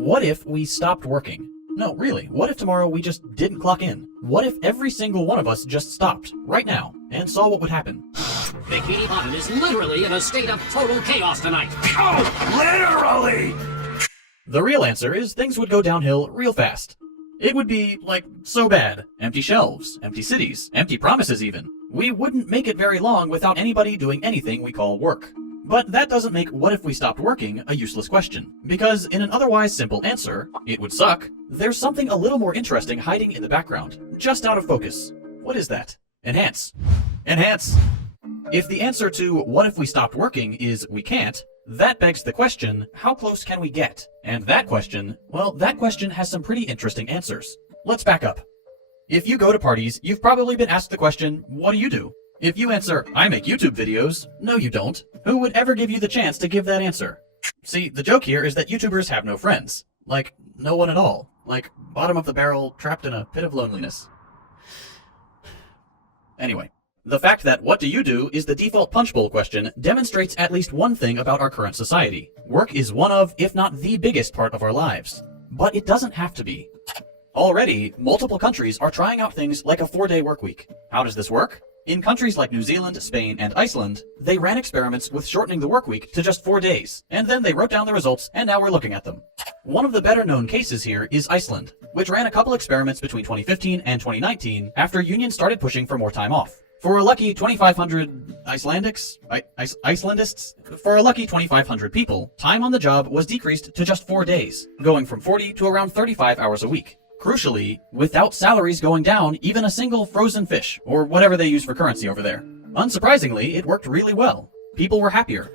What if we stopped working? No, really, what if tomorrow we just didn't clock in? What if every single one of us just stopped, right now, and saw what would happen? Bikini Bottom is literally in a state of total chaos tonight. Oh, literally! The real answer is things would go downhill real fast. It would be, like, so bad. Empty shelves, empty cities, empty promises even. We wouldn't make it very long without anybody doing anything we call work. But that doesn't make what if we stopped working a useless question. Because in an otherwise simple answer, it would suck, there's something a little more interesting hiding in the background, just out of focus. What is that? Enhance. Enhance! If the answer to what if we stopped working is we can't, that begs the question, how close can we get? And that question, well, that question has some pretty interesting answers. Let's back up. If you go to parties, you've probably been asked the question, what do you do? If you answer, I make YouTube videos, no you don't. Who would ever give you the chance to give that answer? See, the joke here is that YouTubers have no friends. Like, no one at all. Like, bottom of the barrel, trapped in a pit of loneliness. Anyway, the fact that what do you do is the default punch bowl question demonstrates at least one thing about our current society. Work is one of, if not the biggest part of our lives. But it doesn't have to be. Already, multiple countries are trying out things like a 4-day work week. How does this work? In countries like New Zealand, Spain, and Iceland, they ran experiments with shortening the work week to just 4 days, and then they wrote down the results, and now we're looking at them. One of the better known cases here is Iceland, which ran a couple experiments between 2015 and 2019 after unions started pushing for more time off. For a lucky 2,500 Icelandists, for a lucky 2,500 people, time on the job was decreased to just 4 days, going from 40 to around 35 hours a week. Crucially, without salaries going down even a single frozen fish, or whatever they use for currency over there. Unsurprisingly, it worked really well. People were happier,